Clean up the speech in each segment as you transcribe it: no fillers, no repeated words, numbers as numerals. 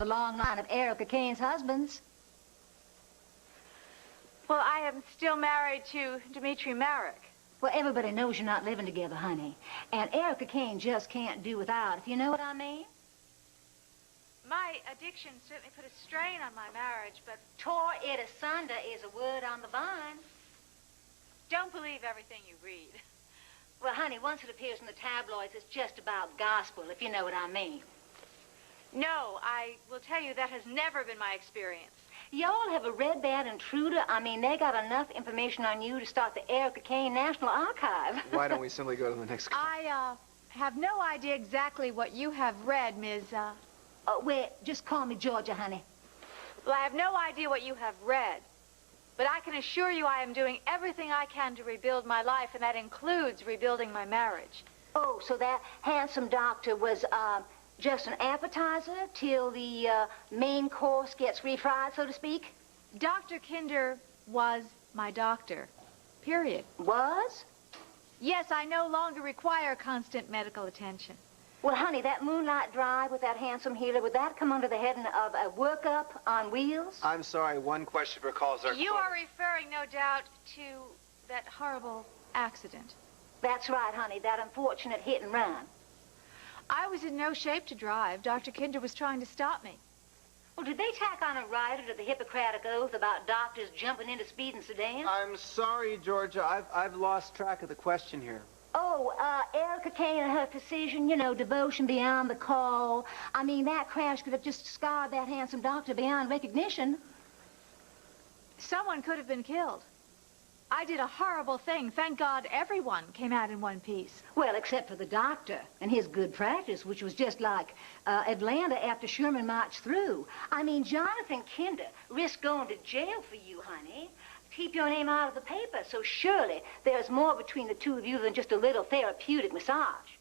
The long line of Erica Kane's husbands. Well, I am still married to Dmitri Marek. Well, everybody knows you're not living together, honey. And Erica Kane just can't do without, if you know what I mean. My addiction certainly put a strain on my marriage, but... Tore it asunder is a word on the vine. Don't believe everything you read. Well, honey, once it appears in the tabloids, it's just about gospel, if you know what I mean. No, I will tell you that has never been my experience. Y'all have a red bad intruder. I mean, they got enough information on you to start the Erica Kane National Archive. Why don't we simply go to the next call? I, have no idea exactly what you have read, Ms. Well, just call me Georgia, honey. Well, I have no idea what you have read. But I can assure you I am doing everything I can to rebuild my life, and that includes rebuilding my marriage. Oh, so that handsome doctor was, just an appetizer till the main course gets refried, so to speak? Dr. Kinder was my doctor, period. Was? Yes, I no longer require constant medical attention. Well, honey, that moonlight drive with that handsome healer, would that come under the heading of a workup on wheels? I'm sorry, one question for calls are You are referring, no doubt, to that horrible accident. That's right, honey, that unfortunate hit and run. I was in no shape to drive. Dr. Kinder was trying to stop me. Well, did they tack on a rider to the Hippocratic Oath about doctors jumping into speeding sedans? I'm sorry, Georgia. I've lost track of the question here. Oh, Erica Kane and her precision, you know, devotion beyond the call. I mean, that crash could have just scarred that handsome doctor beyond recognition. Someone could have been killed. I did a horrible thing. Thank God everyone came out in one piece. Well, except for the doctor and his good practice, which was just like Atlanta after Sherman marched through. I mean, Jonathan Kinder risked going to jail for you, honey. Keep your name out of the paper, so surely there's more between the two of you than just a little therapeutic massage.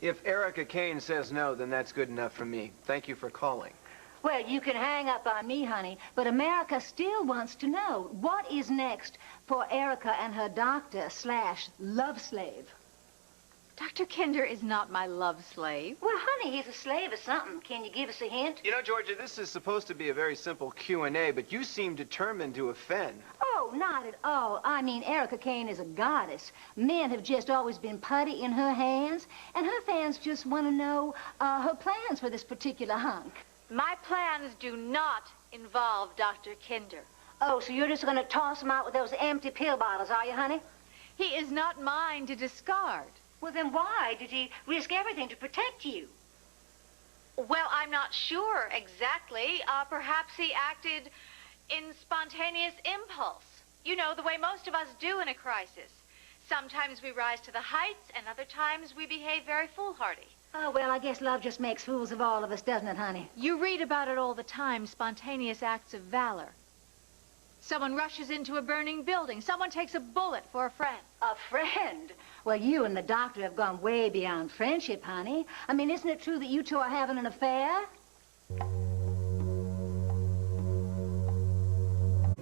If Erica Kane says no, then that's good enough for me. Thank you for calling. Well, you can hang up on me, honey, but America still wants to know what is next for Erica and her doctor/love slave. Dr. Kinder is not my love slave. Well, honey, he's a slave of something. Can you give us a hint? You know, Georgia, this is supposed to be a very simple Q&A, but you seem determined to offend. Oh, not at all. I mean, Erica Kane is a goddess. Men have just always been putty in her hands, and her fans just want to know her plans for this particular hunk. My plans do not involve Dr. Kinder. Oh, so you're just going to toss him out with those empty pill bottles, are you, honey? He is not mine to discard. Well, then why did he risk everything to protect you? Well, I'm not sure exactly. Perhaps he acted in spontaneous impulse. You know, the way most of us do in a crisis. Sometimes we rise to the heights, and other times we behave very foolhardy. Oh, well, I guess love just makes fools of all of us, doesn't it, honey? You read about it all the time, spontaneous acts of valor. Someone rushes into a burning building. Someone takes a bullet for a friend. A friend? Well, you and the doctor have gone way beyond friendship, honey. I mean, isn't it true that you two are having an affair?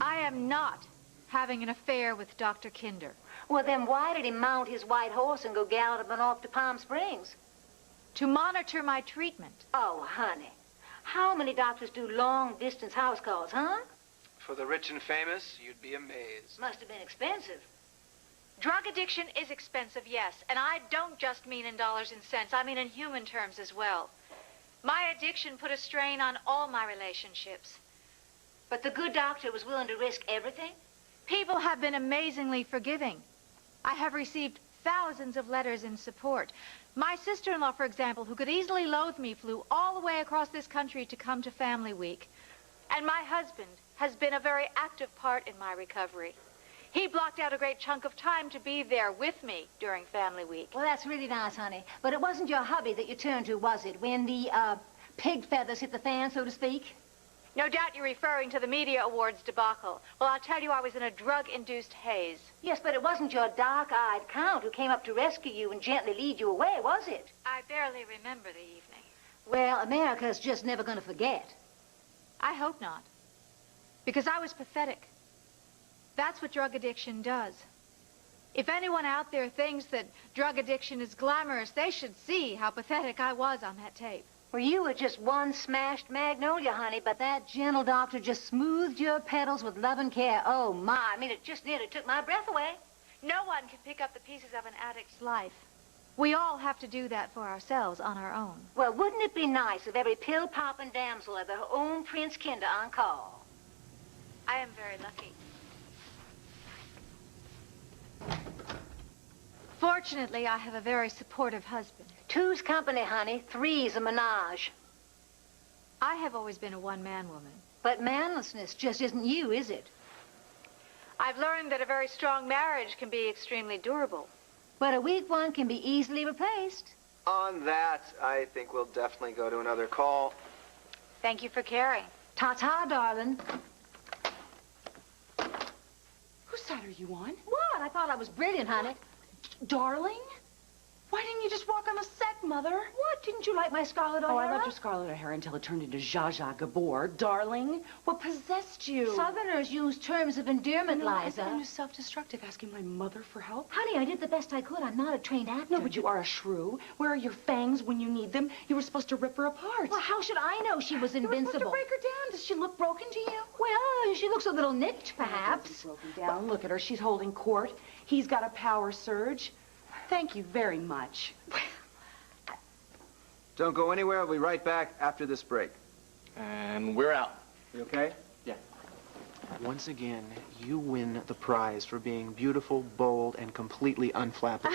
I am not having an affair with Dr. Kinder. Well, then why did he mount his white horse and go galloping off to Palm Springs? To monitor my treatment. Oh, honey. How many doctors do long-distance house calls, huh? For the rich and famous, you'd be amazed. Must have been expensive. Drug addiction is expensive, yes. And I don't just mean in dollars and cents. I mean in human terms as well. My addiction put a strain on all my relationships. But the good doctor was willing to risk everything? People have been amazingly forgiving. I have received thousands of letters in support. My sister-in-law, for example, who could easily loathe me, flew all the way across this country to come to Family Week. And my husband has been a very active part in my recovery. He blocked out a great chunk of time to be there with me during Family Week. Well, that's really nice, honey. But it wasn't your hubby that you turned to, was it? When the, pig feathers hit the fan, so to speak? No doubt you're referring to the media awards debacle. Well, I'll tell you, I was in a drug-induced haze. Yes, but it wasn't your dark-eyed count who came up to rescue you and gently lead you away, was it? I barely remember the evening. Well, America's just never going to forget. I hope not. Because I was pathetic. That's what drug addiction does. If anyone out there thinks that drug addiction is glamorous, they should see how pathetic I was on that tape. Well, you were just one smashed magnolia, honey, but that gentle doctor just smoothed your petals with love and care. Oh, my. I mean, it just nearly took my breath away. No one can pick up the pieces of an addict's life. We all have to do that for ourselves on our own. Well, wouldn't it be nice if every pill-popping damsel had their own Prince Kinder on call? I am very lucky. Fortunately, I have a very supportive husband. Two's company, honey. Three's a menage. I have always been a one-man woman. But manlessness just isn't you, is it? I've learned that a very strong marriage can be extremely durable. But a weak one can be easily replaced. On that, I think we'll definitely go to another call. Thank you for caring. Ta-ta, darling. Whose side are you on? What? I thought I was brilliant, honey. Darling? Why didn't you just walk on the set, Mother? What? Didn't you like my Scarlet O'Hara? Oh, I loved your Scarlet O'Hara until it turned into Zsa Zsa Gabor. Darling, what possessed you? Southerners use terms of endearment, I Liza. found you self-destructive, asking my mother for help. Honey, I did the best I could. I'm not a trained actor. No, but you are a shrew. Where are your fangs when you need them? You were supposed to rip her apart. Well, how should I know she was You were invincible? supposed to break her down. Does she look broken to you? Well, she looks a little nicked, perhaps. Broken down. Look at her. She's holding court. He's got a power surge. Thank you very much. Don't go anywhere. We'll be right back after this break. And we're out. You okay? Yeah. Once again, you win the prize for being beautiful, bold, and completely unflappable.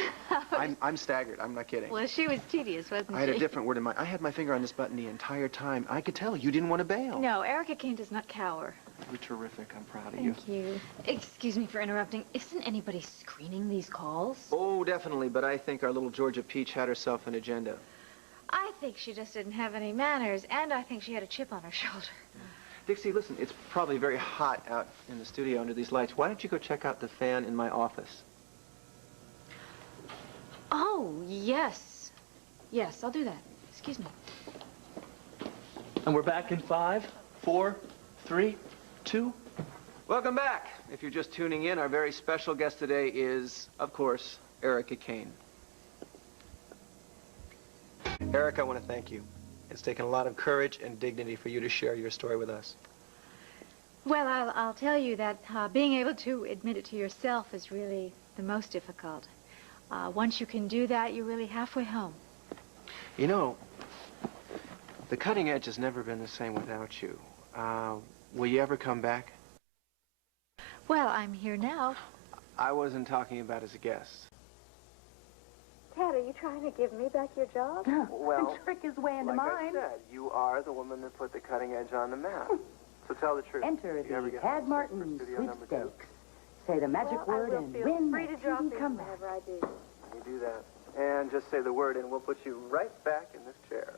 I'm staggered. I'm not kidding. Well, she was tedious, wasn't she? I had a different word in mind. I had my finger on this button the entire time. I could tell you didn't want to bail. No, Erica Kane does not cower. You're terrific. I'm proud of you. Thank you. Excuse me for interrupting. Isn't anybody screening these calls? Oh, definitely. But I think our little Georgia Peach had herself an agenda. I think she just didn't have any manners, and I think she had a chip on her shoulder. Dixie, listen, it's probably very hot out in the studio under these lights. Why don't you go check out the fan in my office? Oh, yes. Yes, I'll do that. Excuse me. And we're back in 5, 4, 3, 2. Welcome back. If you're just tuning in, our very special guest today is, of course, Erica Kane. Erica, I want to thank you. It's taken a lot of courage and dignity for you to share your story with us. Well, I'll tell you that being able to admit it to yourself is really the most difficult. Once you can do that, you're really halfway home. You know, the cutting edge has never been the same without you. Will you ever come back? Well, I'm here now. I wasn't talking about as a guest. Ted, are you trying to give me back your job? Well, the trick is way into like I mine. said, you are the woman that put the cutting edge on the map. So tell the truth. Enter If you ever the get Tad homesick Martin for studio number 2, sweepstakes. Say the magic Well, word I will and feel win free that to drop TV in comeback. whenever I do. You do that. And just say the word and we'll put you right back in this chair.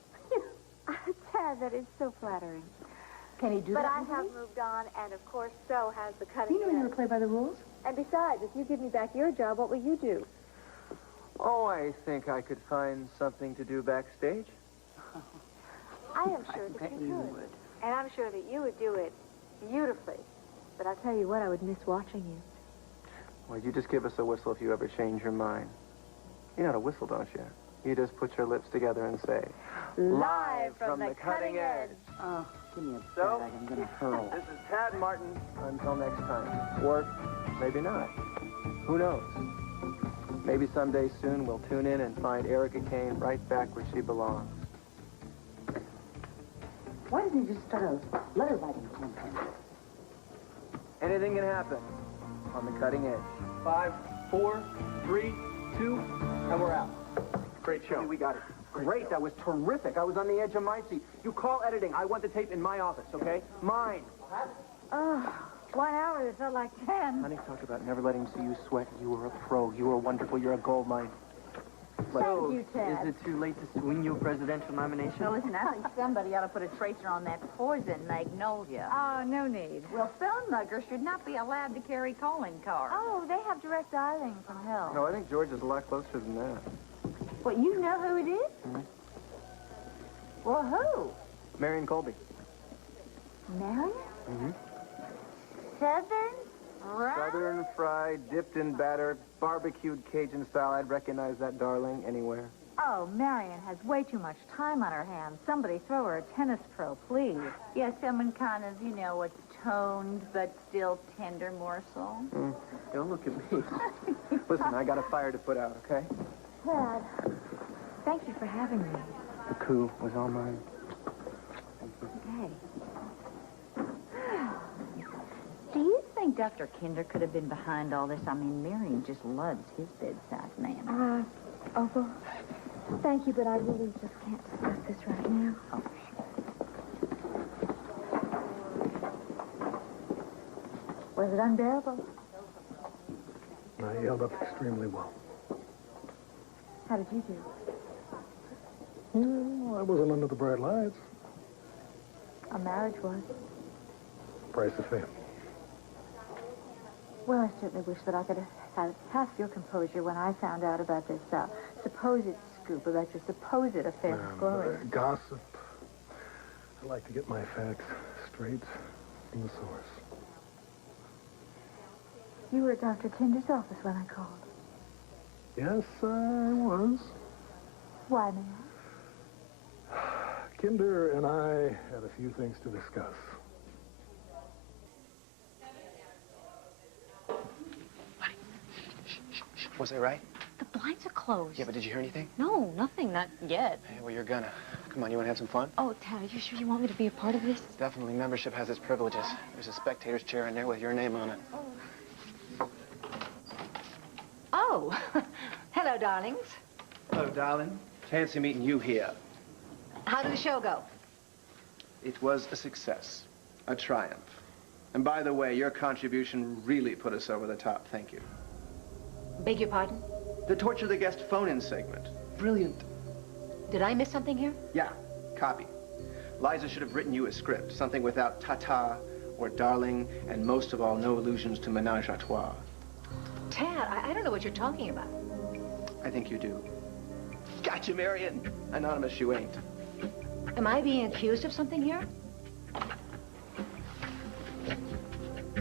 Ted, that is so flattering. Can he do But that I with have me? moved on, and of course, so has the cutting You know you edge. never play by the rules. And besides, if you give me back your job, what will you do? Oh, I think I could find something to do backstage. I am sure I that bet you you could. would. And I'm sure that you would do it beautifully. But I'll tell you what, I would miss watching you. Well, you just give us a whistle if you ever change your mind. You know how to whistle, don't you? You just put your lips together and say, Live from the cutting edge. Oh, give me a So? bag. I'm going to hurl. This is Tad Martin. Until next time. Or maybe not. Who knows? Maybe someday soon we'll tune in and find Erica Kane right back where she belongs. Why doesn't he just start a letter writing campaign? Anything can happen on the cutting edge. 5, 4, 3, 2, and we're out. Great show. We got it. Great. That was terrific. I was on the edge of my seat. You call editing. I want the tape in my office, okay? Mine. Oh, 1 hour, it felt like 10. Honey, talk about never letting him see you sweat. You were a pro. You were wonderful. You're a gold mine. Thank you, Ted. Is it too late to swing you a presidential nomination? Well, listen, I think somebody ought to put a tracer on that poison magnolia. Oh, no need. Well, filmmakers should not be allowed to carry calling cards. Oh, they have direct dialing from hell. No, I think George is a lot closer than that. Well, you know who it is? Mhm. Well, who? Marion Colby. Marion? Mm-hmm. Southern? Right? Southern fried, dipped in batter, barbecued Cajun style. I'd recognize that darling anywhere. Oh, Marion has way too much time on her hands. Somebody throw her a tennis pro, please. Yeah, someone kind of, you know, a toned but still tender morsel. Don't look at me. Listen, I got a fire to put out, okay? Dad, thank you for having me. The coup was all mine. Hey. Do you think Dr. Kinder could have been behind all this? I mean, Marion just loves his bedside man. Opal, thank you, but I really just can't discuss this right now. Oh, was it unbearable? I held up extremely well. How did you do? I wasn't under the bright lights. Our marriage was. Price of fame. Well, I certainly wish that I could have had half your composure when I found out about this supposed scoop about your supposed affair with Gloria. Gossip. I like to get my facts straight from the source. You were at Dr. Kinder's office when I called. Yes, I was. Why, man? Kinder and I had a few things to discuss. Was I right? The blinds are closed. Yeah, but did you hear anything? No, nothing, not yet. Hey, well, you're gonna. Come on, you wanna have some fun? Oh, Tad, are you sure you want me to be a part of this? Definitely. Membership has its privileges. There's a spectator's chair in there with your name on it. Oh, hello, darlings. Hello, darling. Fancy meeting you here. How did the show go? It was a success, a triumph. And by the way, your contribution really put us over the top. Thank you. Beg your pardon? The Torture the Guest phone-in segment. Brilliant. Did I miss something here? Yeah, copy. Liza should have written you a script, something without ta-ta or darling, and most of all, no allusions to menage a trois. Tad, I don't know what you're talking about. I think you do. Gotcha, Marion. Anonymous, you ain't. Am I being accused of something here?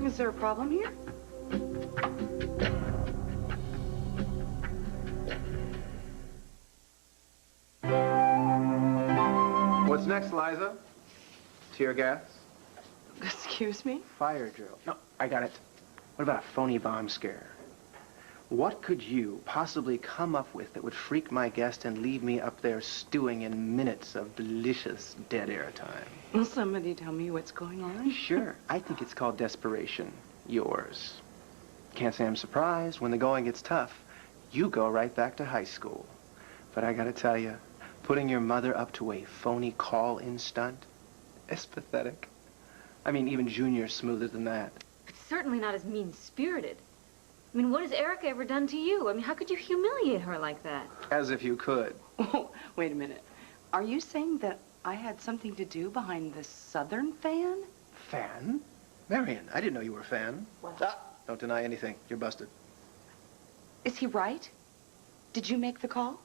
Is there a problem here? What's next, Liza? Tear gas? Excuse me? Fire drill. No, I got it. What about a phony bomb scare? What could you possibly come up with that would freak my guest and leave me up there stewing in minutes of delicious dead air time? Will somebody tell me what's going on? Sure. I think it's called desperation. Yours. Can't say I'm surprised. When the going gets tough, you go right back to high school. But I gotta tell you, putting your mother up to a phony call-in stunt is pathetic. I mean, even Junior's smoother than that. It's certainly not as mean-spirited. I mean, what has Erica ever done to you? I mean, how could you humiliate her like that? As if you could. Oh, wait a minute. Are you saying that I had something to do behind this Southern fan? Fan? Marion, I didn't know you were a fan. What? Ah, don't deny anything. You're busted. Is he right? Did you make the call?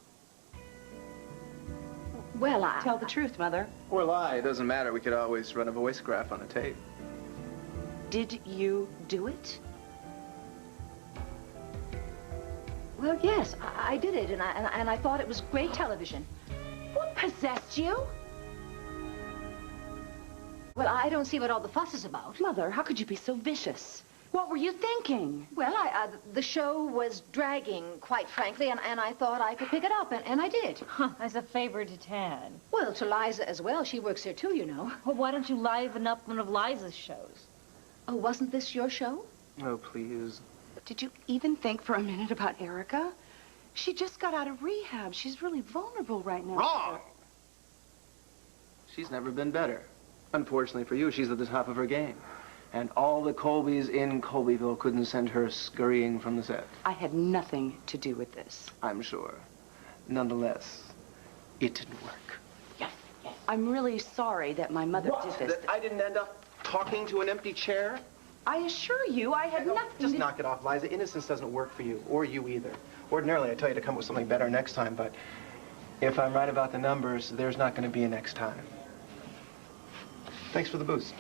Well, Tell the truth, Mother. Or lie. It doesn't matter. We could always run a voice graph on a tape. Did you do it? Well, yes, I did it, and I thought it was great television. What possessed you? Well, I don't see what all the fuss is about. Mother, how could you be so vicious? What were you thinking? Well, the show was dragging, quite frankly, and I thought I could pick it up, and I did. Huh, as a favor to Tad. Well, to Liza as well. She works here, too, you know. Well, why don't you liven up one of Liza's shows? Oh, wasn't this your show? Oh, please. Did you even think for a minute about Erica? She just got out of rehab. She's really vulnerable right now. Wrong! She's never been better. Unfortunately for you, she's at the top of her game. And all the Colbys in Colbyville couldn't send her scurrying from the set. I had nothing to do with this. I'm sure. Nonetheless, it didn't work. Yes. I'm really sorry that my mother did this. That I didn't end up talking to an empty chair? I assure you, I had nothing Just to... knock it off, Liza. Innocence doesn't work for you, or you either. Ordinarily, I tell you to come up with something better next time, but if I'm right about the numbers, there's not going to be a next time. Thanks for the boost.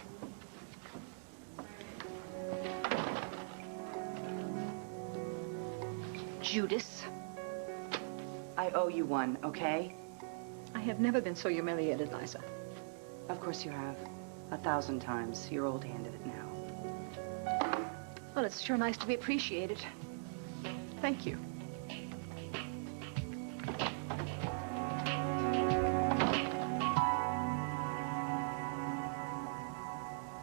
Judas. I I owe you one, okay? I have never been so humiliated, Liza. Of course you have. 1,000 times. You're old hand at it now. Well, it's sure nice to be appreciated. Thank you.